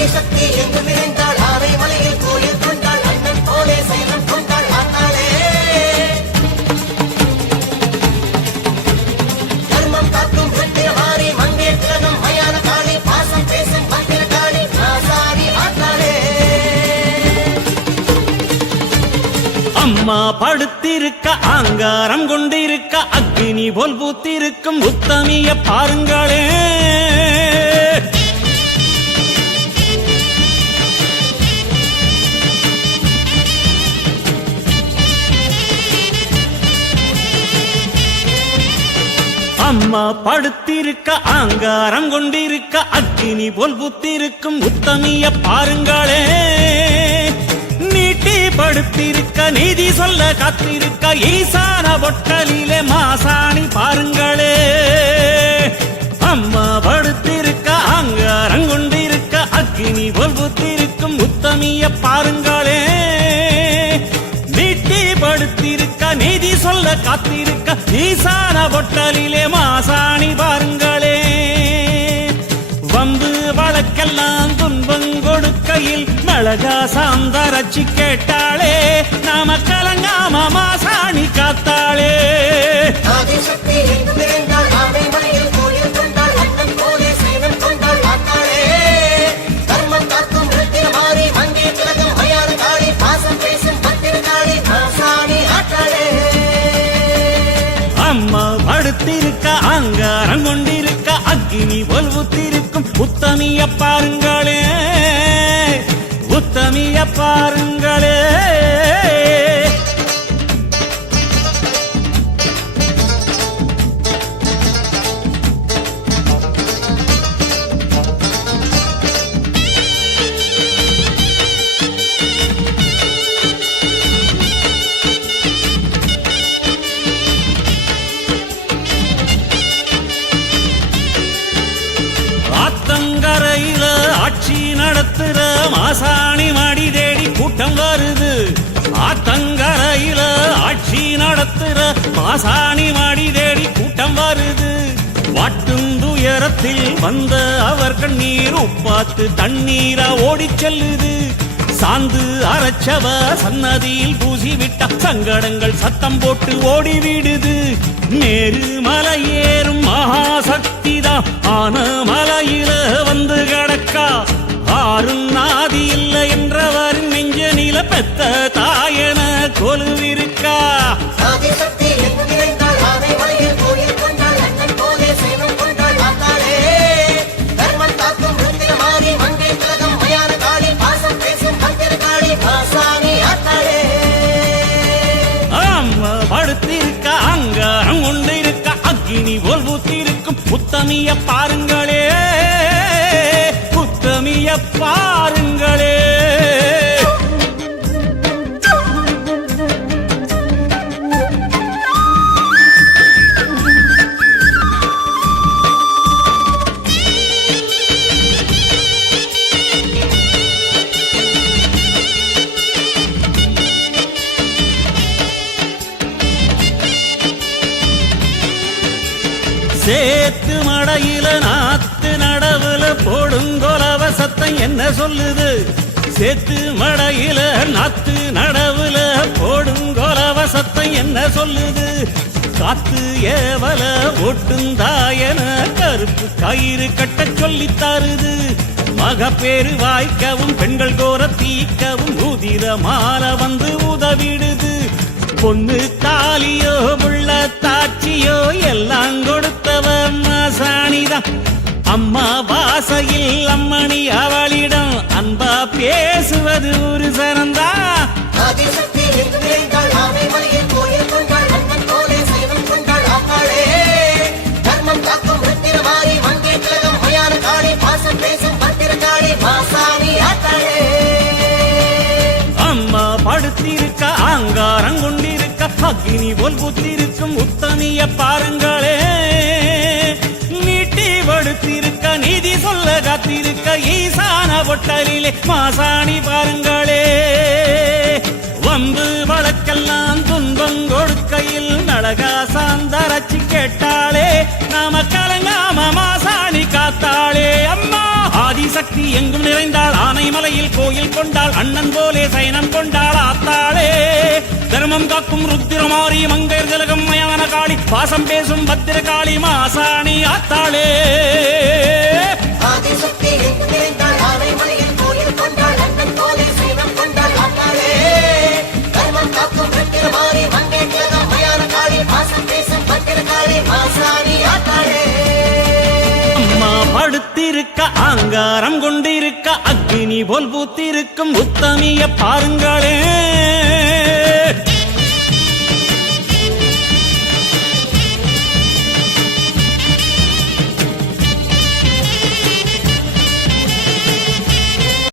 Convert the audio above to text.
சக்தி சக்தி எங்கு நிறைந்தாள் ஆனை மலையில் கோயில் கொண்டாள் அண்ணன் போலே சைலம் கொண்டாள் ஆத்தாளே தர்மம் காக்கும் வெற்றில் மாறி மங்கே திலகம் மயான காளி பாசம் பேசும் மந்திர காளி படுத்திருக்க ஆங்காரம் கொண்டிருக்க அக்னி போல் பூத்திருக்கும் உத்தமிய பாருங்களே. அம்மா படுத்திருக்க ஆங்காரம் கொண்டிருக்க அக்கினி போல் புத்திருக்கும் உத்தமிய பாருங்களே. நீட்டி படுத்திருக்க நீதி சொல்ல காத்திருக்க ஈசான பொட்டலிலே மாசாணி பாருங்களே. அம்மா படுத்திருக்க ஆங்காரம் கொண்டிருக்க அக்கினி போல் புத்திருக்கும் உத்தமிய பாருங்கள் நீதி சொல்ல காத்திருக்க ஈசான பொட்டலிலே மாசாணி பாருங்களே. வந்து வழக்கெல்லாம் துன்பம் கொடுக்கையில் மிளகா சாந்தரச்சி கேட்டாளே நாம கலங்காம மாசாணி காத்தாளே. அங்காரம் கொண்டிருக்க அக்னி போல் உத்திருக்கும் உத்தமிய பாருங்களே உத்தமிய பாருங்களே. ஆத்தங்கரையில ஆட்சி நடத்துற மாசாணி மாடி தேடி கூட்டம் வருது. ஆத்தங்கரையில ஆட்சி நடத்துற மாசாணி மாடி தேடி கூட்டம் வருது. வாட்டும் துயரத்தில் வந்த அவர் கண்ணீர் உப்பாத்து தண்ணீரா ஓடிச் செல்லுது. சாந்து அரைச்சவ சன்னதியில் பூசி விட்ட சங்கடங்கள் சத்தம் போட்டு ஓடி விடுது நேரு மலையேறும் மகாசக்தி தான். ஆன மலையில வந்து கிடக்கா. ஆறும் நாதி இல்லை என்றவர் நெஞ்ச நில பெத்த பூத்திருக்கும் உத்தமிய பாருங்களே உத்தமிய பாருங்களே சேத்து மடையில நாத்து நடவுல போடுங்கொலவ சத்தம் என்ன சொல்லுது? சேத்து மடையில நாத்து நடவுல போடுங்கொலவ சத்தம் என்ன சொல்லுது? காத்து ஏவல ஒட்டுந்தாயன கருப்பு கயிறு கட்ட சொல்லித் தருது. மகப்பேறு வாய்க்கவும் பெண்கள் கோர தீக்கவும் உதிர மாலை வந்து உதவிடுது. பொண்ணு தாலியோ முள்ள எல்லாம் கொடுத்தவ மாசாணிதான் அம்மா வாசையில் அம்மணி அவளிடம் அன்பா பேசுவது ஒரு சரந்தா அக்னி போல் புத்திருக்கும் உத்தமிய பாருங்களே. நீட்டி வடுத்திருக்க நீதி சொல்ல காத்திருக்க ஈசான பொட்டலிலே மாசாணி பாருங்களே. வம்பு வழக்கெல்லாம் துன்பம் கொடுக்கையில் நழகா சாந்தரச்சி கேட்டாளே. நாம கலங்காம மாசாணி காத்தாளே அம்மா. ஆதிசக்தி எங்கும் நிறைந்தாள் ஆனைமலையில் கோயில் கொண்டாள் அண்ணன் போலே சைனம் கொண்டாள் ஆத்தாளே. தர்மம் காக்கும் ருத்திரமாரி மங்கையர் திலகம் மயான காளி பாசம் பேசும் பத்திர காளி மாசாணி ஆத்தாளே. படுத்திருக்க ஆங்காரம் கொண்டிருக்க அக்னி போல் பூத்திருக்கும் உத்தமிய பாருங்களே.